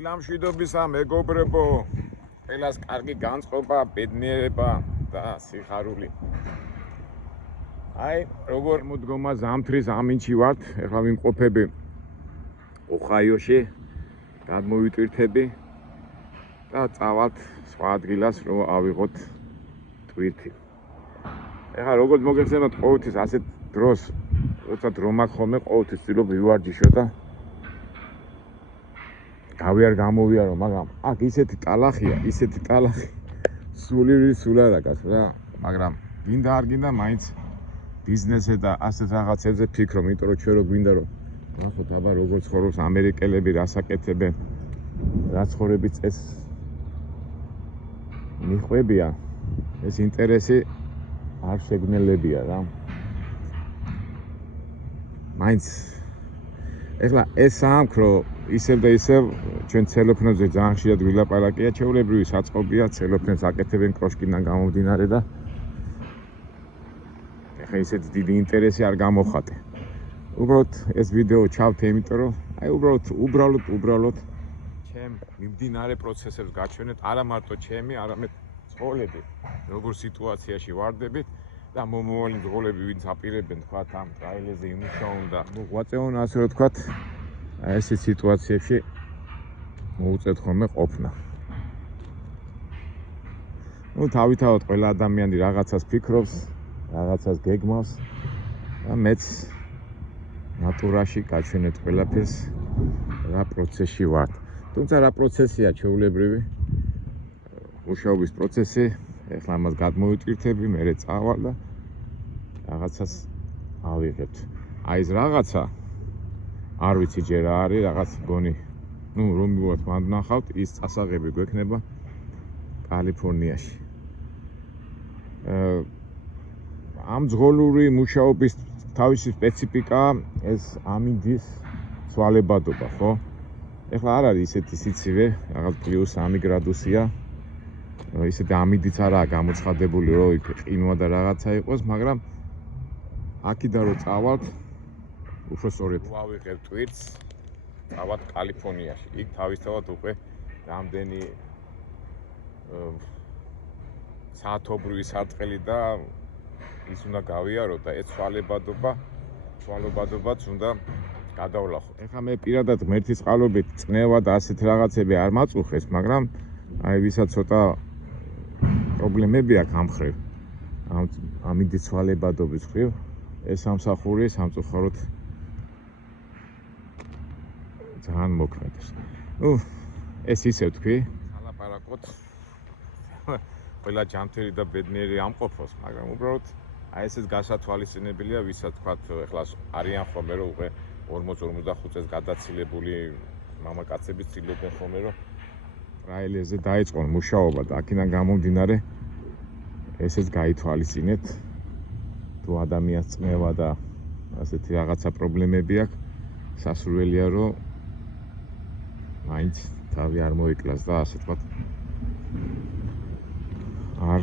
დილამშვიდობისა მეგობრებო, ყველას კარგი განწყობა, ბედნიერება და სიხარული. აი, როგორ მოდგომა ზამთრის ამინჩი ვართ, ეხლა ვიმყოფები ოჰაიოში, გადმოვიტვირთები და წავალთ სხვა ადგილას, რომ ავიღოთ ტვირთი. ეხლა როგორც მოგეხსენებათ, ყოველთვის ასეთ დროს, როცა დრო მაქვს ხოლმე, ყოველთვის ვცდილობ ვივარჯიშო და გავიარ გამოვიარო, მაგრამ აქ ისეთი ტალახია, სულ არ აქვს რა, მაგრამ გინდა არ გინდა მაინც ბიზნესზე და ასეთ რაღაცებზე ფიქრობ, იმიტომ რომ ჩვენ რო გვინდა რომ ნახოთ აბა როგორ ცხოვრობს ამერიკელები, რას აკეთებენ, რა ცხოვრების წესს მიხვებია, ეს ინტერესი არ შეგნელებია რა. მაინც ეხლა ეს საამქრო ისევ და ისევ ჩვენ ცელოფნებზე ძალიან ხშირად ვილაპარაკია, ჩვეულებრივი საწყობია, ცელოფნებს აკეთებენ კოშკიდან გამომდინარე და ეხლა ისეთი დიდი ინტერესი არ გამოხატე. უბრალოდ ეს ვიდეო ჩავთე, იმიტომ რომ აი უბრალოდ ჩემ მიმდინარე პროცესებს გაჩვენეთ, არა მარტო ჩემი, არამედ ცხოველები, როგორ სიტუაციაში ვარდებით და მომავალი ცხოველები, ვინც აპირებენ თქვა ამ ტრაილერზე იმუშაონ და მოღვაწეონ, ასე რომ თქვა, ესეთ სიტუაციებში მოუწევთ ხოლმე ყოფნა. თავითავად ყველა ადამიანი რაღაცას ფიქრობს, რაღაცას გეგმავს და მეც ნატურაში გაჩვენეთ ყველაფერს რა პროცესში ვართ. თუმცა რა პროცესია ჩვეულებრივი მუშაობის პროცესი, ეხლა ამას გადმოვიტვირთები, მერე წავალ და რაღაცას ავიღებთ. აი ეს რაღაცა არ ვიცი ჯერ რა არის, რაღაც გონი, რომ მივიღოთ მანდ ნახავთ, ის წასაღები გვექნება კალიფორნიაში. ამ ძღოლური მუშაობის თავისი სპეციფიკა ეს ამინდის ცვალებადობა, ხო? ეხლა არ არის ისეთი სიცივე, რაღაც +3 გრადუსია. ისეთი ამინდიც არაა გამოცხადებული, რომ იქ ყინვა და რაღაცა იყოს, მაგრამ აქედან რომ წავალთ, უფრო სწორედ ვავიღებთ ტვირთს, წავალთ კალიფორნიაში. იქ თავისთავად უკვე რამდენი საათობრივი სარტყელი და ის უნდა გავიაროთ და ეს ცვალებადობაც უნდა გადავლახოთ. ეხლა მე პირადად ღმერთის წყალობით წნევა და ასეთ რაღაცები არ მაწუხეს, მაგრამ აი ვისაც ცოტა პრობლემები აქვს ამ მხრივ, ამინდის ცვალებადობის მხრივ, ეს სამსახური სამწუხაროდ ძალიან მოქმედებს. ეს ისევ თქვი, ალაპარაკოთ ყველა ჯანმრთელი და ბედნიერი ამყოფოს, მაგრამ უბრალოდ აი ესეც გასათვალისწინებელია, ვისაც თქვა ეხლა არიან ხოლმე რომ უკვე 40-45 წელს გადაცილებული მამაკაცები ცდილობენ ხოლმე რომ ტრაილერზე დაიწყონ მუშაობა და აქედან გამომდინარე ესეც გაითვალისწინეთ, თუ ადამიანს წნევა და ასეთი რაღაცა პრობლემები აქვს, სასურველია რომ მაინც თავი არ მოიკლას და ასე თქვა არ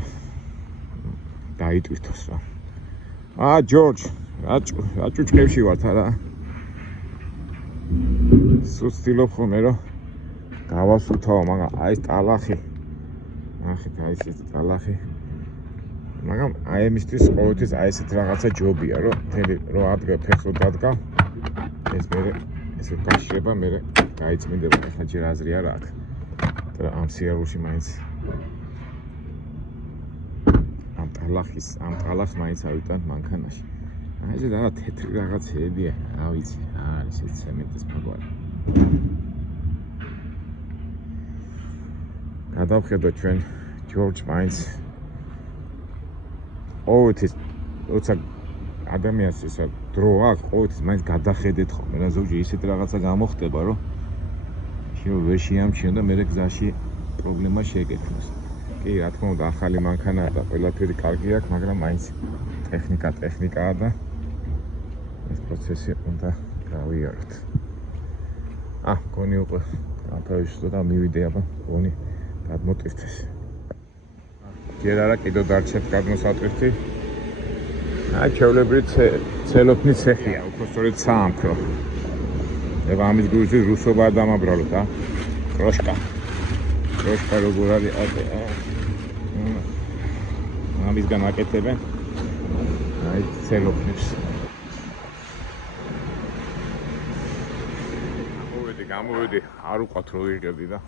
დაიტვირთოს რა. ჯორჯ, რა ჭუჭკებში ვართ არა? სულ ვცდილობ ხოლმე რომ გავასუთაო, მაგრამ აი ეს ტალახი, ნახეთ აი ეს ტალახი, მაგრამ აი ამისთვის ყოველთვის აი ესეთ რაღაცა ჯობია, რომ მთელი რო ადგა ფეხო დადგა, ეს მერე ესე გაშრება, მერე გაიწმინდება, ახლა ჯერ აზრი არ აქვს. და ამ სიარულში მაინც ამ ტალახს მაინც ავიტანთ მანქანაში. აი ეს რა თეთრი რაღაცებია, რა ვიცი, არის ეს ცემენტის ფაგვარი. გადავხედოთ ჩვენ ჯორჯ მაინც ყოველთვის როცა ადამიანს ისა დრო აქვს, ყოველთვის მაინც გადახედეთ ხოლმე რა, ზოგჯერ ისეთ რაღაცა გამოხდება, რომ შეიძლება ვერ შეამჩნიო და მერე გზაში პრობლემა შეგექმნას. კი, რა თქმა უნდა, ახალი მანქანაა და ყველაფერი კარგი აქვს, მაგრამ მაინც ტექნიკაა და ეს პროცესი უნდა გავიაროთ. გონი უკვე ამთავრებდა და მივიდე აბა, გონი გადმოტვირთეს. ჯერ არა, კიდევ დარჩეთ გადმოსატვირთი. აი, ჩვეულებრივი ცელოფნის ცეხია, უფრო სწორედ საამქრო. ეხლა ამის გულში რუსობა არ დამაბრალოთ, ტროშკა როგორ არის ამისგან აკეთებენ აი ცელოფნებს გამოვედი არ უყვათ რო ვიღებდი და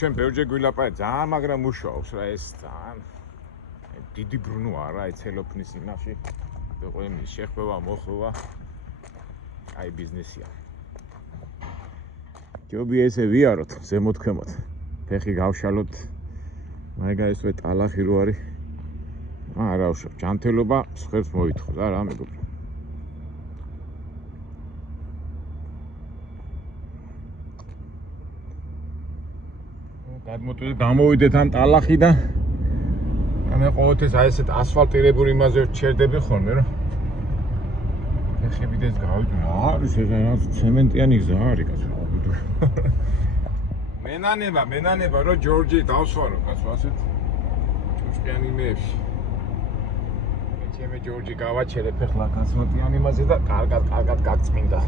ჩვენ ბევრჯერ გვილაპარაკეთ ძალიან მაგრამ მუშაობს რა ეს ძალიან დიდი ბრუნვა არა აი ცელოფნის იმაში ყველის შეხვევა მოხვევა აი ბიზნესია ჯობია ესე ვიაროთ ზემოთქვემოთ ფეხი გავშალოთ მაგალითად ტალახი რო არის არა უშავ ჯანმრთელობა სხვებს მოითხოვს რა მეგობრო გამოვიდეთ ამ ტალახიდან მე ყოველთვის აი ესეთ ასფალტირებულ იმაზე ვჩერდები ხოლმე რომ ფეხებიდეს გავიჭრა არის ეს რაღაც ცემენტიანი გზა არის კაცო მენანება რომ ჯორჯი დავსვარო კაცო ასეთ ჭუშკიანი მეებში მე ჯორჯი გავაჩერებ ეხლა გასვატიან იმაზე და კარგად გაგწმინდა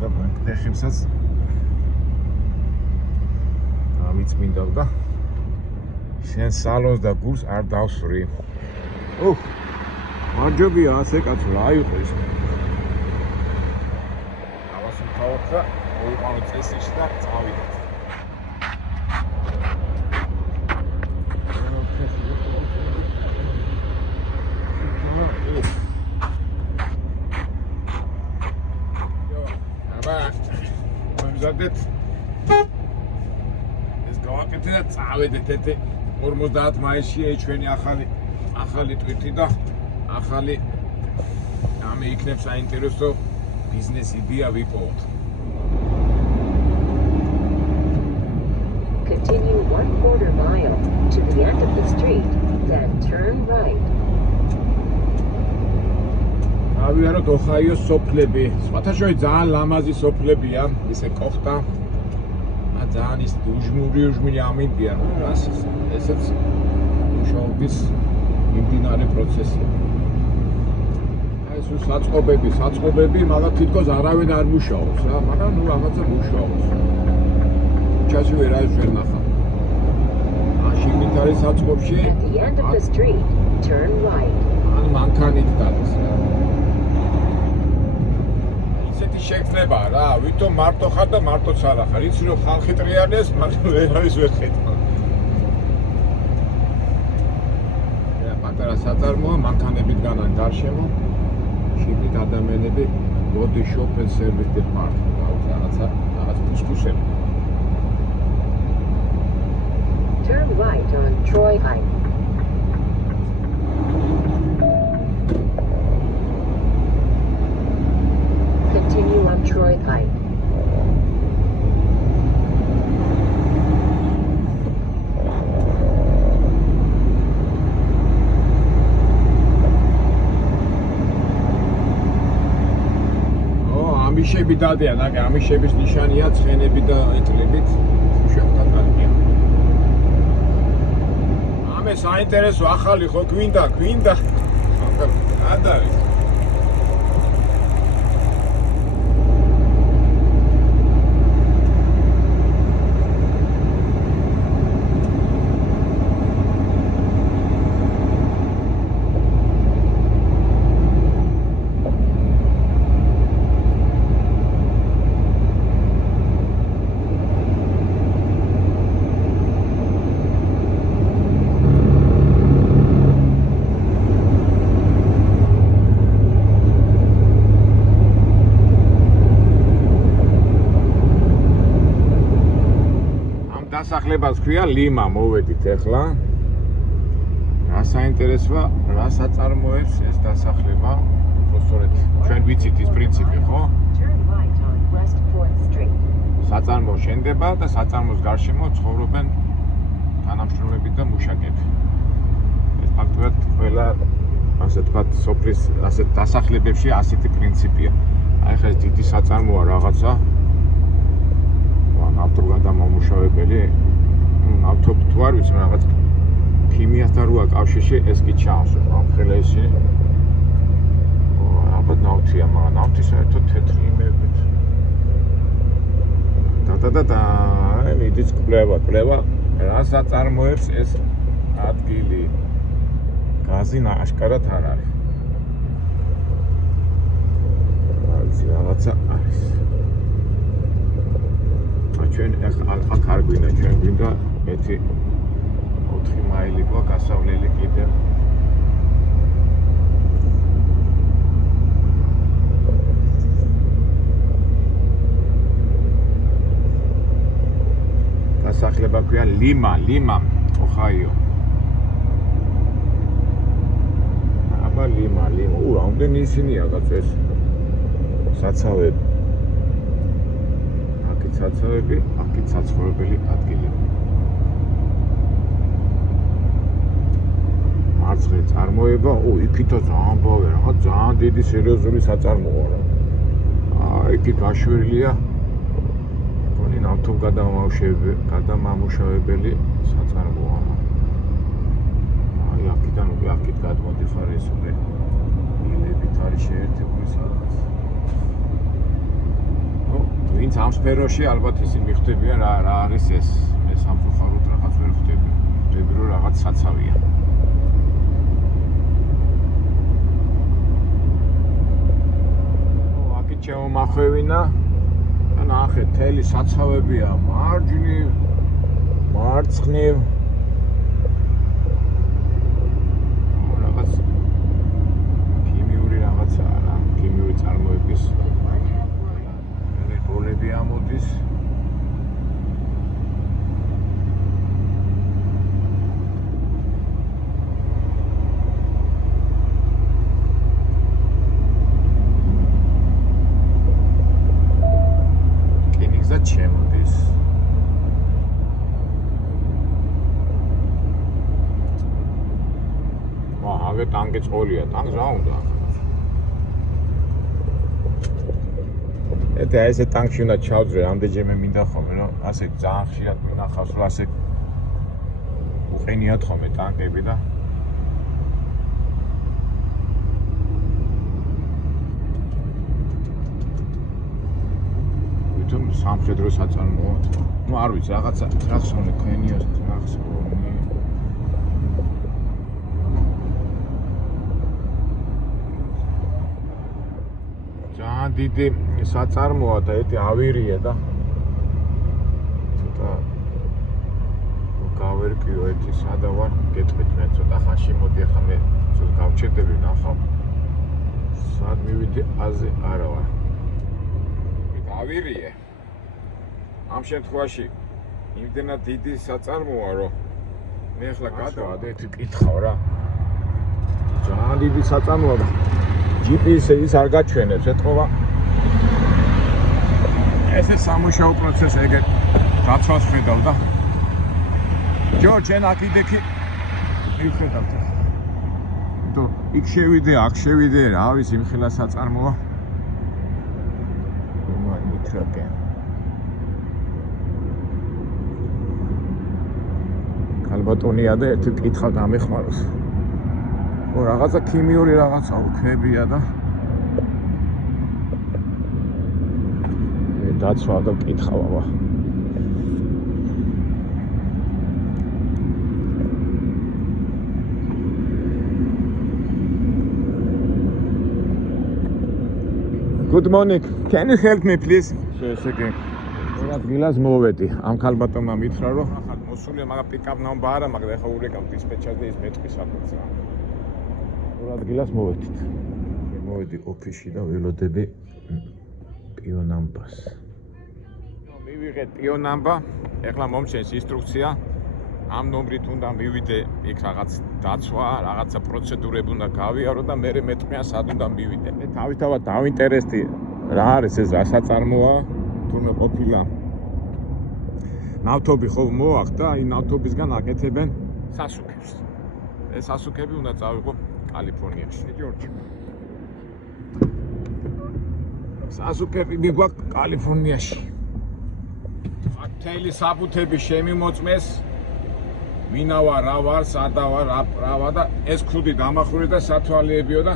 და ფეხებსაც ამიწმინდა და შენ სალონს და გულს არ დავსვრი მარჯობია ასე კაცო რა იყო ეს დავასრულოთ და მოიყვანოთ წესში და წავიდეთ მომზადეთ ეს გავაკეთე და წავედეთ 50 მაისშია ჩვენი ახალი ტვიტი და ახალი ამე იქნებს საინტერესო ბიზნეს იდეა ვიპოვოთ Continue 1/4 mile to the end of the street, then turn right. ავიაროთ ოჰაიოს სოფლები. სხვათაშორის ძალიან ლამაზი სოფლებია, ისე კოხტა. ძალიან ის უჟმური ამინდია, ესეც მუშაობის მიმდინარე პროცესია. აი ეს საწყობები, მაგრამ თითქოს არავინ არ მუშაობს რა, მაგრამ ნუ რაღაცა მუშაობს. ჩასი ვერ არის ვერ ნახავ. მაშინით არის საწყობში. At the end of the street, turn right. ან მანქანით დადეს რა. ისეთი შექმნება რა, ვითომ მარტო ხარ და მარტოც არა ხარ. იცი რომ ხალხი ტრიალეს, მაგრამ ვერავის ვერ ხედავ. პატარა საწარმოა, მანქანებით განან გარშემო. შიგნით ადამიანები body shop and service department რაღაც ფუსფუსები. Turn right on Troy High. Continue on Troy High. ამიშები დადიან, აგ ამიშების ნიშანია ცხენები და ეტლებით შევხდა კანია. ამე საინტერესო ახალი ხო გვინდა. ადარი. დასახლებას ქვია ლიმა, მოვედით ახლა. რა საინტერესოა, რა საწარმოებს ეს დასახლება? უბრალოდ ჩვენ ვიცით ის პრინციპი, ხო? საწარმო შენდება და საწარმოს გარშემო ცხოვრობენ თანამშრომლები და მუშაკები. ეს ფაქტობრივად ყველა ასე თქვა სოფლის ასე დასახლებებში ასეთი პრინციპია. აი ხა ეს დიდი საწარმოა რაღაცა ავტოგადამამუშავებელი ავტო თუ არ ვიცი რაღაც ქიმიასთან როა კავშირში ეს კი ჩანს ამ ხელეში ალბათ ნავთია მაგრამ ნავთი საერთოდ თეთრი იმებით და მიდის კვლევა რა საწარმოებს ეს ადგილი გაზი აშკარად არ არის რაღაცა არის ჩვენ აქ არ გვინდა ჩვენ გვინდა ერთი 4 მაილი გვა გასავლელი კიდევ დასახლება ქვია ლიმა ოჰაიო აბა ლიმა რამდენი ისინია გაწეს საცავები აქეთ საცავები აქეთ საცხოვრებელი ადგილები მარცხნივ წარმოება იქითო ძალიან ბავე რაღაც ძალიან დიდი სერიოზული საწარმოა რა იქით გაშვერილია გადამამუშავებელი საწარმოა აქედან აქეთ გადმოდიხარ ეს უკვე მილებით არის შეერთებული სადაც ვინც ამ სფეროში ალბათ ისინი მიხვდებიან რა არის ეს მე სამწუხაროდ რაღაც ვერ ხვდები რომ რაღაც საცავია აქეთ შემომახვევინა ნახეთ თელი საცავებია მარჯვნივ მარცხნივ რაღაც ქიმიური რაღაცაა რა ქიმიური წარმოების როლები ამოდის ჩემოდის აგე ტანკი წოლია ტანკს რა უნდა ესე ტანკში უნდა ჩავძრე ამდენჯერმე მინდა ხოლმე რომ ასე ძალიან ხშირად მინახავს რომ ასე უყენიათ ხოლმე ტანკები და სამხედრო საწარმოა. არ ვიცი, რაღაცა ტრახსონი ქენიოს ტრახსონი. ძალიან დიდი საწარმოა და ეთი ავირია და ცოტა გავერკიო ეთი სადა ვარ, გეტყვით მე ცოტა ხანში მოდი ახლა მე ცოტა გავჩერდები ნახავ. სად მივიდი აზე არა ვარ. ავირია ამ შემთხვევაში იმდენად დიდი საწარმოა რომ მე ახლა გადავად ერთი კითხავ რა ძალიან დიდი საწარმოა და GPS-ი ის არ გაჩვენებს ეთქობა ესე სამუშაო პროცესი ეგეთ დაცვას ხედავ და ჯო ჩვენ აქ მივხედავთ თუ იქ შევიდე აქ შევიდე რა ვიცი იმხელა საწარმოა მითრაკე ალბატონია და ერთი კითხვა გამეხმაროს. რაღაცა ქიმიური რაღაცა უქებია და მე დაცვა და კითხავ. Good morning. Can you help me please? Second. რა დილას მოვედი. ამ ქალბატონმა მითხრა რომ მოსულია, მაგრამ პიკაპ ნომბა არა, მაგრამ ეხლა ურეკავ დისპეჩერს და ის მეტყვის საკუთს რა. რა დილას მოვედით. მოვედი ოფისში და ველოდები პიონამბას. მივიღეთ პიონამბა, ეხლა მომჩენს ინსტრუქცია. ამ ნომრით უნდა მივიდე იქ რაღაც დაცვა, რაღაცა პროცედურები უნდა გავიარო და მე მეტყვია სად უნდა მივიდე. მე თავისთავად დავინტერესდი რა არის ეს რა საწარმოა, თუნდაც ყოფილა ნავთობი ხო მოახდა, აი ნავთობისგან აკეთებენ სასუქებს. ეს სასუქები უნდა წავიღო კალიფორნიაში. ჯორჯი. სასუქები მიგვაქვს კალიფორნიაში. აქ თელი საბუთები შემიმოწმეს. ვინა ვარ, რა ვარ, სადა ვარ, რა ვარ და ეს ქუდი დამახურე და სათვალეებიო და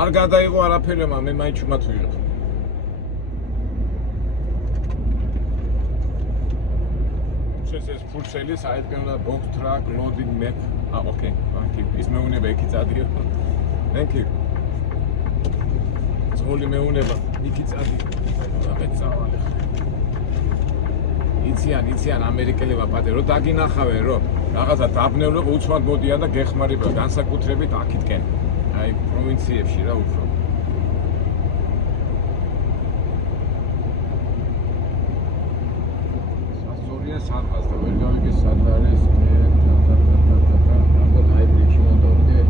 არ გადაიღო არაფერი, მე მაინც ჩუმად ვიღებ. მისთვის ეს ფურცელი საერთოდ უნდა box truck loading map. Okay. Thank you. ის მეუნება იქი წადიო. Thank you. ძღოლი მეუნება იქი წადიო. მე წავალე. იციან ამერიკელებმა პატე რო დაგინახავენ რო რაღაცა დაბნეულობა უცბად მოდიან და გეხმარება განსაკუთრებით აქეთკენ. აი პროვინციებში რა უფრო. სასწორია სადღაც და ვერ გავიგე სად არის ალბათ აიბრიში უნდა ვიდე.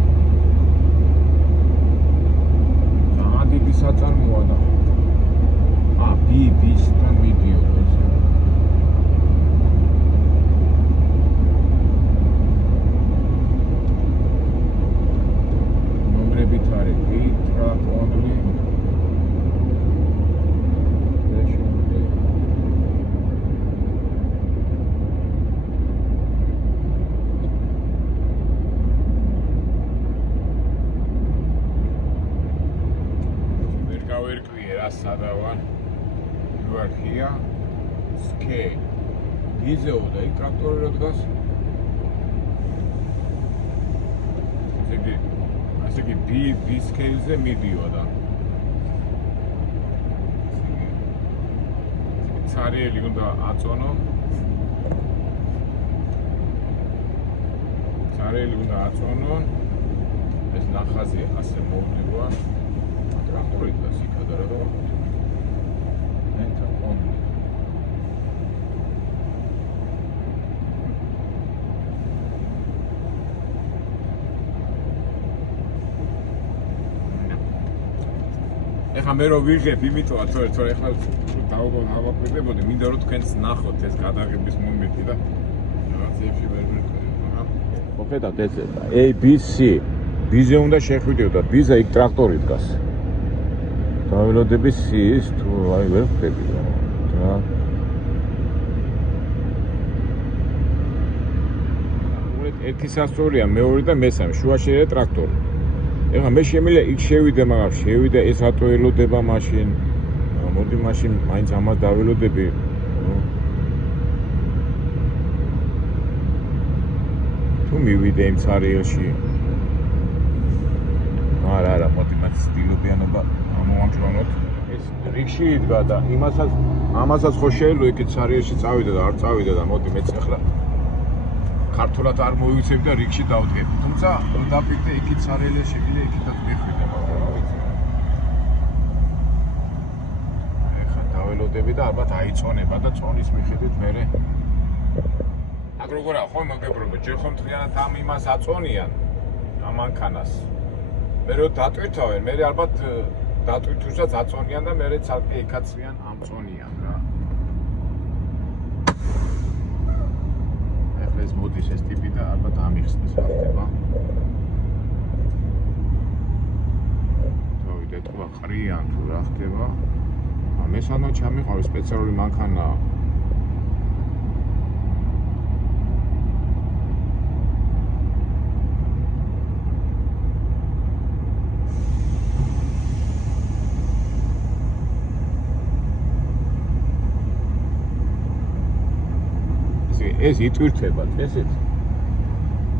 ამადიბი საწარმოა და ბისთან მიდიოდა ესე. სადავან you are here scared გიზეოდა იქ ტრაქტორი რო დგას ასე იგი ბისკეილზე მიდიოდა ცარიელი უნდა აწონო ეს ნახაზი ასე მოვდივა ტრაქტორი დგას იქ და რა ეხლა მე რო ვიღებ, იმიტოა თორე ეხლა დავაკვირდებოდი, მინდა რომ თქვენს ნახოთ ეს გადაღების მომენტი და რაღაცებში ვერ ვიყავი, მაგრამ ხედავთ ეს A B C B-ზე უნდა შეხვიდეოდა, B-ზე იქ ტრაქტორი დგას. დაველოდები C-ის თუ აი ვერ ვხვდები რა. ერთი სასწორია, მეორე და მესამე, შუაში არის ტრაქტორი. ეხლა მე შემიძლია იქ შევიდე, მაგრამ შევიდე ეს რატო ელოდება მაშინ? მოდი მაშინ მაინც ამას დაველოდები. თუ მივიდე იმ ცარიელში. არა, მოდი მას სტილობიანობა ამოვამჯრავნოთ. ეს რიგში იდგა და ამასაც ხო შეიძლება იქით ცარიელში წავიდე და არ წავიდე და მოდი მეც ახლა ქართულად არ მოვიცემ და რიგში დავდგები. თუმცა დაპირდე იქით ცარიელი შეგვიძლია იქითაც მიხვიდე, მაგრამ რა ვიცი. ეხლა დაველოდები და ალბათ აიწონება და წონის მიხედვით მერე აქ როგორაა ხო მოგებრობა, ჯერ ხომ მთლიანად ამ იმას აწონიან ამ მანქანას. მე რო დატვირთავენ, მე ალბათ დატვირთუსაც აწონიან და მერე ცალკე ეკაცრიან ამწონიან რა. ეს მოდის ეს ტიპი და ალბათ ამიხსნის რა ხდება. დავიდეთ ხო ყრიან თუ რა ხდება. მესამე ჩამიყავი სპეციალური მანქანა. ეს იტვირთებათ, ესეც.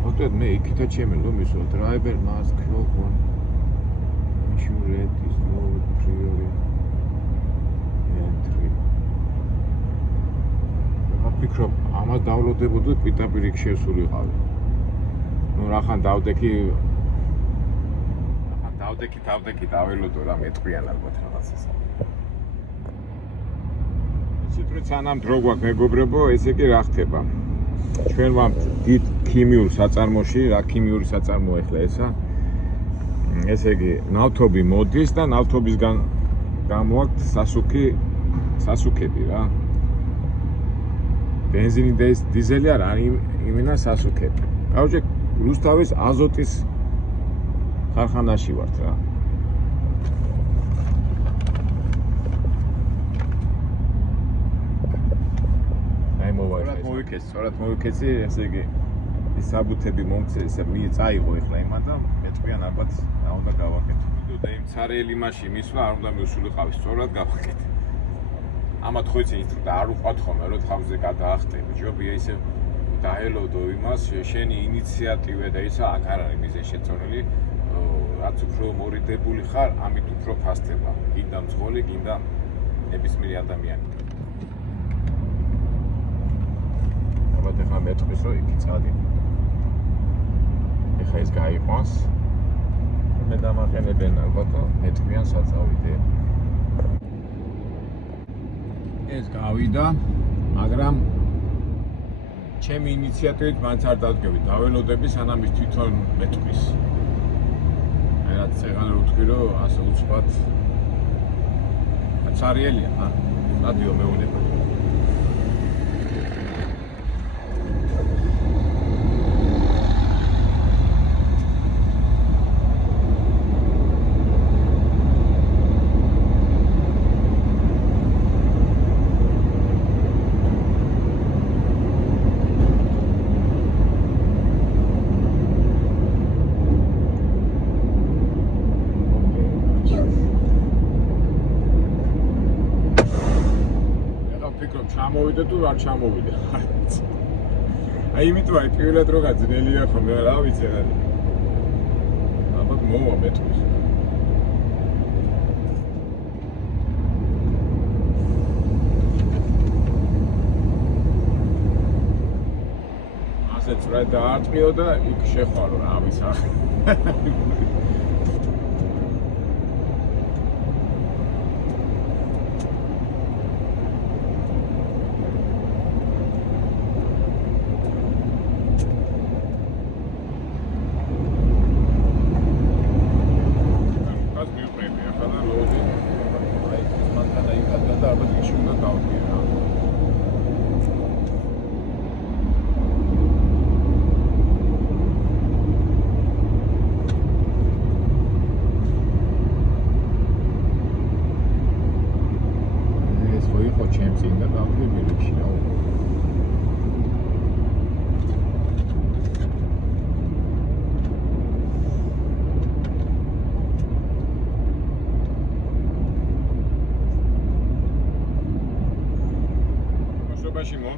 მოკლედ მე იქითაც შემიძლია მისვა driver must clock on ensure is no priority entry. ვფიქრობ, ამას დავლოდებოდი პირდაპირ იქ შესულიყავი. ნუ რახან დავდექი დაველოდო რა მეტყვიან ალბათ რაღაცას. სიტყვით სანამ დრო გვაქვს მეგობრებო, ესე იგი რა ხდება? ჩვენ ვამთ დიდ ქიმიურ საწარმოში, რა ქიმიური საწარმოა ახლა ესა? ესე იგი, ნავთობი მოდის და ნავთობისგან გამოაქვთ სასუქები რა. ბენზინი და დიზელი არ არის, იმენა სასუქები. Короче, რუსთავის აზოტის ქარხანაში ვართ რა. სწორად მოვიქეცი, ესე იგი ის საბუთები მომწე, ესე წაიღო ეხლა იმან და მეტყვიან ალბათ რა უნდა გავაკეთო. და იმ ცარიელი მაშინ მისვლა არ უნდა მივსულიყავი, სწორად გავაკეთე. ამათ ხო იცი ინსტრუქტორი არ უყვათ ხოლმე რომ თავზე გადაახტები ჯობია ისე დაელოდო იმას შენი ინიციატივა და ისა აქ არ არის მიზეზი შეწონილი რაც უფრო მორიდებული ხარ ამით უფრო ფასდება გინდა მძღოლი გინდა ნებისმიერი ადამიანი ალბათ ახლა მეტყვის რომ იქ წადი ეხა ეს გაიყვანს მე დამაყენებენ ალბათ მეტყვიან საწავიდე ეს გავიდა მაგრამ ჩემი ინიციატივით მაინც არ დადგები დაველოდები სანამ ის თვითონ მეტყვის აი რაც წეგან რო ვთქვი რომ ასე უცბად ცარიელია რადიო მეუნება ჩამოვიდა თუ არ ჩამოვიდა. აი იმიტომ აი პირველად რო გაძნელია ხოლმე რა ვიცი რა. ალბათ მოვა მეტყვის. ასეც რა დაარტყიო და იქ შეხვალო რა ვიცი.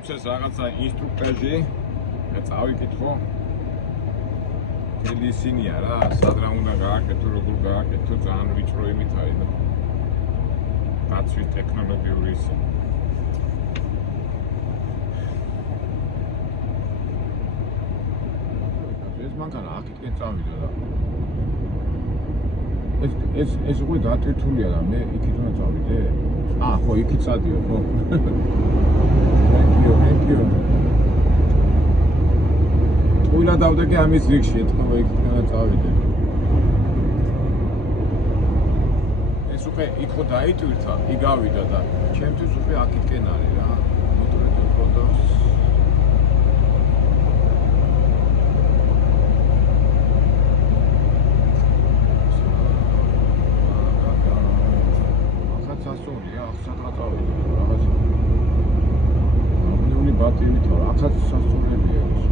მომცეს რაღაცა ინსტრუქტორი და წავიკითხო თელი ისინია რა სად რა უნდა გააკეთო როგორ გააკეთო ძალიან ვიწრო იმით არის და დაცვით ტექნოლოგიური ისი ეს მანქანა აქეთკენ წავიდა და ეს უკვე დატვირთულია და მე იქით უნდა წავიდე ხო იქით წადიო ხო Thank you. Ույლა დავდექი ამის რიგში, ეთქვა იქიდან წავიდე. ეს უკვე იქ ხო დაიტვირთა, იგავიდა და ჩემთვის უკვე აქეთკენ არის რა. მოტრეთო ფოტოს. ახაც ასულია, ახაც წავიდე. რაღაცა ბატირი თორ ახაც სასწორებია ეს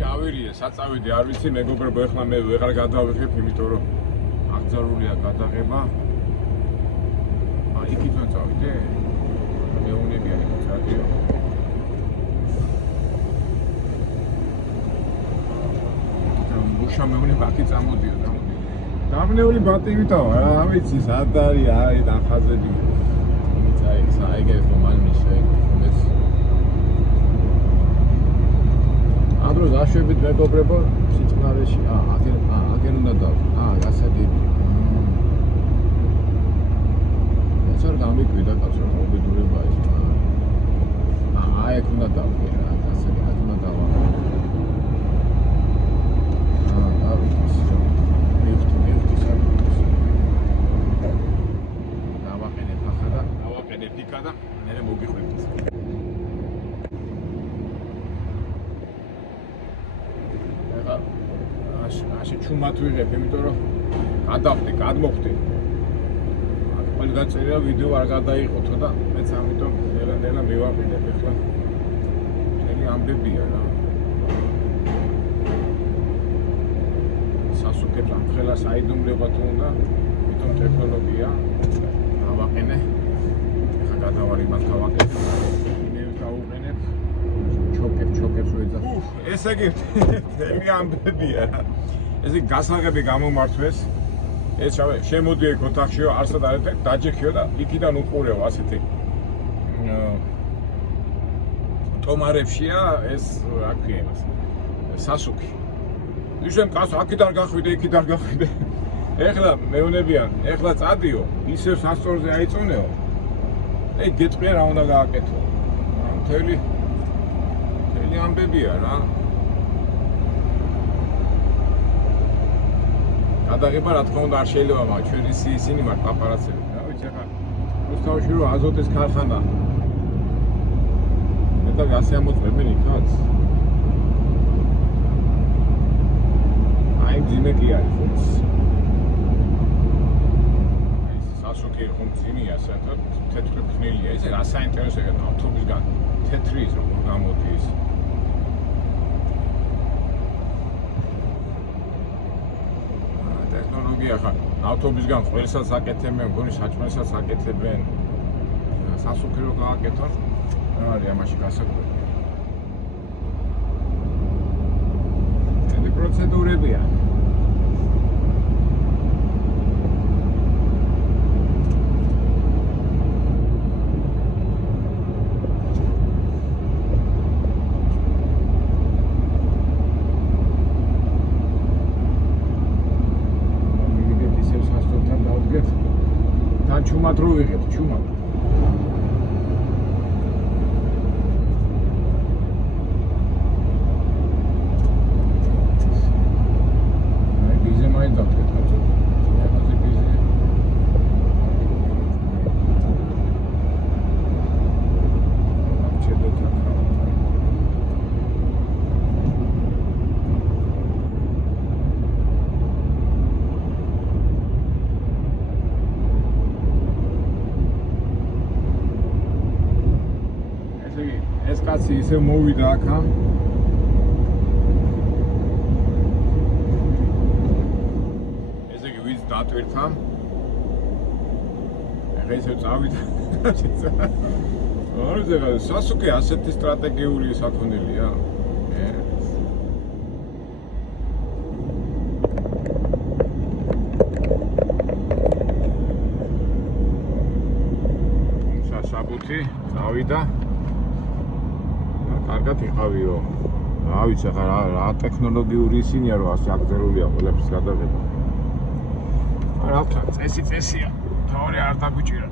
ჯავირია საწავიდე არ ვიცი მეგობრებო ეხლა მე ვეღარ გადავიღებ იმიტომ რომ აღძარულია გადაღება იქით უნდა წავიდე მეუნებია იქ რადიო შამეუნება აქ წამოდიო დამნეული ბატივითაო რა ვიცი სად არის აი დახაზები აი საიგეს რომ მან მიშე ეს ადროს აშვებით მეგობრებო სიწყნარეში აგერ უნდა დავდო გასაგები ეს არ გამიკვირდა კაცო მობილურება ის აი აქ უნდა დავდო რა გასაგები აქ უნდა დავა და მე მოგიხვევთ ეს. ეხლა ასე ჩუმად ვიღებ, იმიტომ რომ გადავხდი, გადმოხდი. აქ მალ გაწერია ვიდეო არ გადაიყოთო და მეც ამიტომ ნელა მივაყიდებ ახლა. მთელი ამბებია რა. სასუქებს ამხელა საიდუმლება თუ უნდა, თვითონ ტექნოლოგია ავაყენე. ახლა გადავარ იმას გავაკეთებ. იმეებს გავუყენებ. ჩოკებს ვეძახ. ესე იგი მთელი ამბებია რა. ესე გასაღები გამომართვეს. ეს შემოდი ეგ ოთახშიო, არსად არ დაჯექიო და იქიდან უყურეო ასეთი. ტომარებშია ეს, რა ქვია იმას. სასუქი. ისემ კაც აქიდან გახვიდე, იქიდან გახვიდე. ეხლა მეუნებიან, ეხლა წადიო, ისევ სასწორზე აიწონეო. ეგ გეტყვია რა უნდა გააკეთო. მთელი ამბებია რა. გადაღება რა თქმა უნდა არ შეიძლება, მაგრამ ჩვენ ისინი ვართ პაპარაცები. რა ვიცი ახლა რუსთავში რო აზოტის ქარხანა. მე და 100 ამოწმებინი კაც. აი ძიმე კი არის ხუთს. ეს სასუქი ხომ ძიმია საერთოდ თეთრი ფნელია. ესე რა საინტერესოა ავტობუსგან თეთრი ის როგორ გამოდის. ტექნოლოგია ხა ავტობუსგან ყველსაც აკეთებენ, მგონი საჭმელსაც აკეთებენ. სასუქი რო გააკეთონ, რა არის ამაში გასაკვირი. პროცედურებია. მივიდეთ ისევ სასტუმროთან დავდგეთ. თან ჩუმად რო ვიღებთ, ჩუმად. ეს კაცი ისე მოვიდა აქა. ესე იგი ვიც დატვირთა. ახლა ისე წავიდა. არ ზეგა სასუქი ასეთი სტრატეგიული საქონელია. საბუთი წავიდა. კარგად იყავიო. რა ვიცი ახლა რა ტექნოლოგიური ისინია რომ ასე აგზელულია ყველაფერს გადაღება. რა ვთქვა, წესია. თავი არ დაგვიჭირა.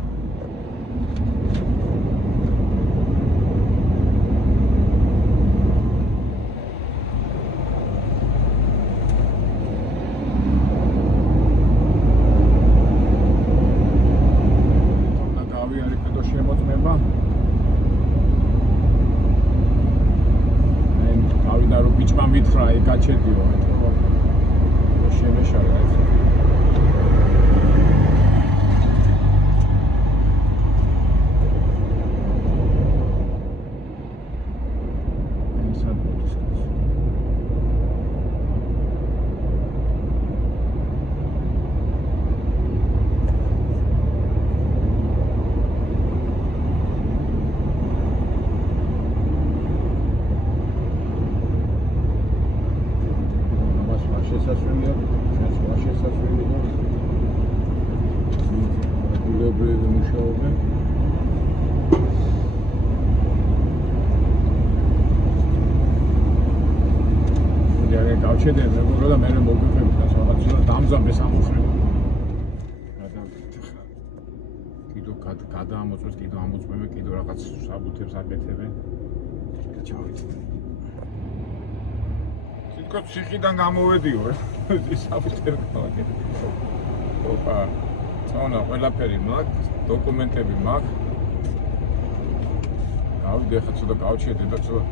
თუმცა გავიარე კიდო შემოწმება. და რო ბიჭმა მითხრა ეგ გაჩერდიო მეთქო შემეშალა ეს შედენ როგორ და მე მოგიყვებით რაღაცა დამზამდეს ამოხრება. კიდო გადაამოწმეს, კიდო ამოწმებენ, კიდო რაღაც საბუთებს აკეთებენ. ჩავიცი. თვითონ ციხიდან გამოვედიო რა. ის საბუთები გავაკეთე. ოპა. წონა ყველაფერი მაქვს, დოკუმენტები მაქვს. გავიდე ხა ცოტა გავჩერდე და ცოტა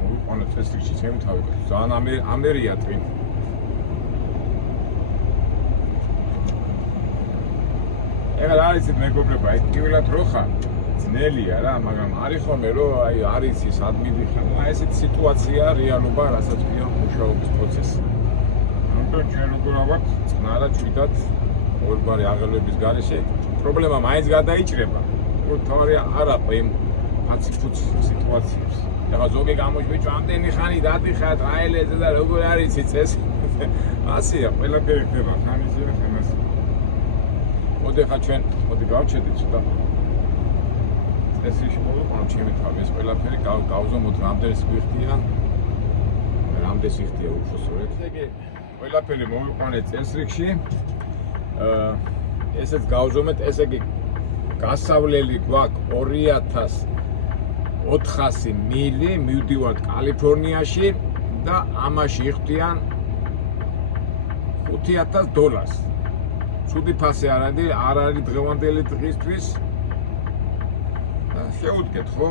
მოვიყვანე ტესტში ჩემი თავი. ძალიან ამერია ტვინ. ეხლა რა არის მეგობრებო, აი ტკივილად რო ხარ, ძნელია რა, მაგრამ არის ხოლმე რომ აი არის ის ადმინი ხარ, ესეთი სიტუაცია, რეალობა, რასაც ქვია მუშაობის პროცესი. ამიტომ ჩვენ როგორ ავართ, წყნარად ჩვიდად ორბარი აღელვების გარეშე, პრობლემა მაინც გადაიჭრება. თავარი არ აყვა იმ ფაციფუც სიტუაციებს. ეხლა ზოგი გამოშვით, ამდენი ხანი დადიხარ ტრაილერზე და როგორ არის წესი. ასეა, ყველაფერი ხდება, ხანისია ხემას. მოდი ხა ჩვენ, მოდი გავჩედით ცოტა. წესრიგში მოვიყვანოთ ჩემი თავი, ეს ყველაფერი გავზომოთ რამდენს გვიხდია. რამდენს იხდია უშუალოდ. ესე იგი, ყველაფერი მოვიყვანეთ წესრიგში. ესეც გავზომეთ, ესე იგი გასავლელი გვაქვს 2400 მილი, მივდივართ კალიფორნიაში და ამაში იხდიან $5000. ცუდი ფასი არ არის დღევანდელი დღისთვის. შეუდგეთ ხო?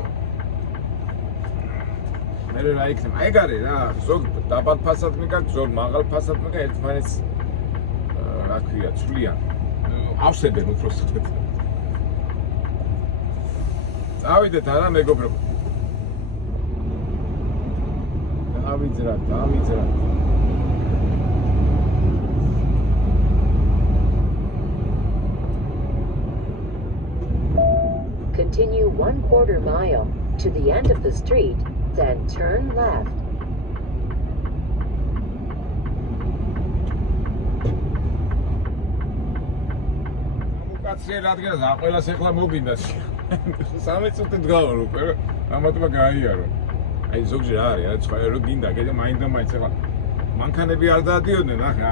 მე რა იქნება? ეგ არის რა, ზოგ დაბალ ფასად მიგაქვს, ზოგ მაღალ ფასად მიგაქვს, ერთმანეთს რა ქვია, ცვლიან. ავსებენ უბრალოდ. წავიდეთ არა მეგობრებო. დავიძრათ. Continue 1/4 mile to the end of the street, then turn left. კაცი რადგან ყველას ეხლა მოგინდა 3 წუთით გავალ უკვე ამათმა გაიარო. აი ზოგჯერ არის სხვა რო გინდა კიდე მაინდა-მაინც ეხლა მანქანები არ დაადიოდნენ, ახლა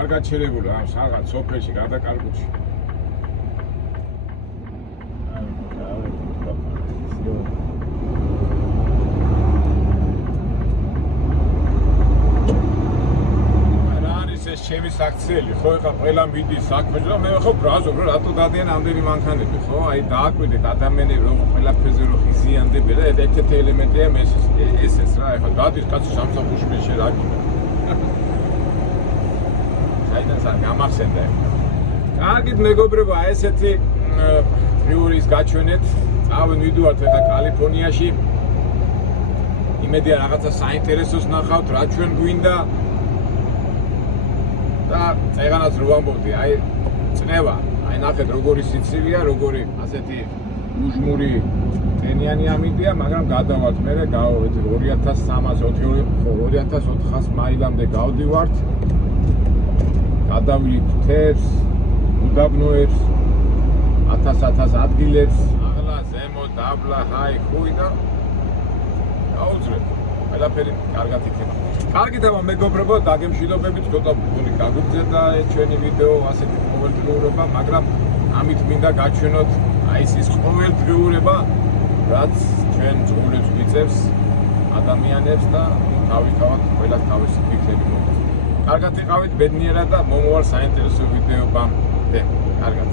არ გაჩერებული ამ რაღაც სოფელში გადაკარგუში. ჩემი საქციელი ხო ეხა ყველა მიდის საქმეში და მე ხო ბრაზობ რომ რატო დადიან ამდენი მანქანები ხო აი დააკვირდეთ ადამიანები რომ ყველაფერზე რომ ხიზიანდება და ერთ-ერთი ელემენტია ესეც რა ეხა გადის კაცი სამსახურში მე შეგაგიდა საიდან გამახსენდა კარგით მეგობრებო აი ესეთი ტრიურის გაჩვენეთ წავიდივართ ეხა კალიფორნიაში იმედია რაღაცა საინტერესოს ნახავთ რა ჩვენ გვინდა და წეგანაც რო ვამბობდი, აი წნევა, აი ნახეთ როგორი სიცივეა, როგორი ასეთი უჟმური ტენიანი ამინდია, მაგრამ გადავართ მე 2300 მაილამდე გავდივართ. გადავიდით მთებს, უდაბნოებს, 1000 ადგილებს, აღლა, ზემო, დაბლა, ჰაი, ხუი და გაუძვრეთ. ყველაფერი კარგად იქნება. კარგით ამა მეგობრებო, დაგემშვიდობებით, ცოტა გული გაგუგზავნა ჩვენი ვიდეო ასეთი ყოველდღიურობა, მაგრამ ამით მინდა გაჩვენოთ აი ეს ყოველდღიურობა, რაც ჩვენ წყურებს გვიწევს ადამიანებს და თავისთავად ყველა თავისი ფიქრები მოგვიწევს. კარგად იყავით, ბედნიერად და მომავალ საინტერესო ვიდეობამდე. კარგად.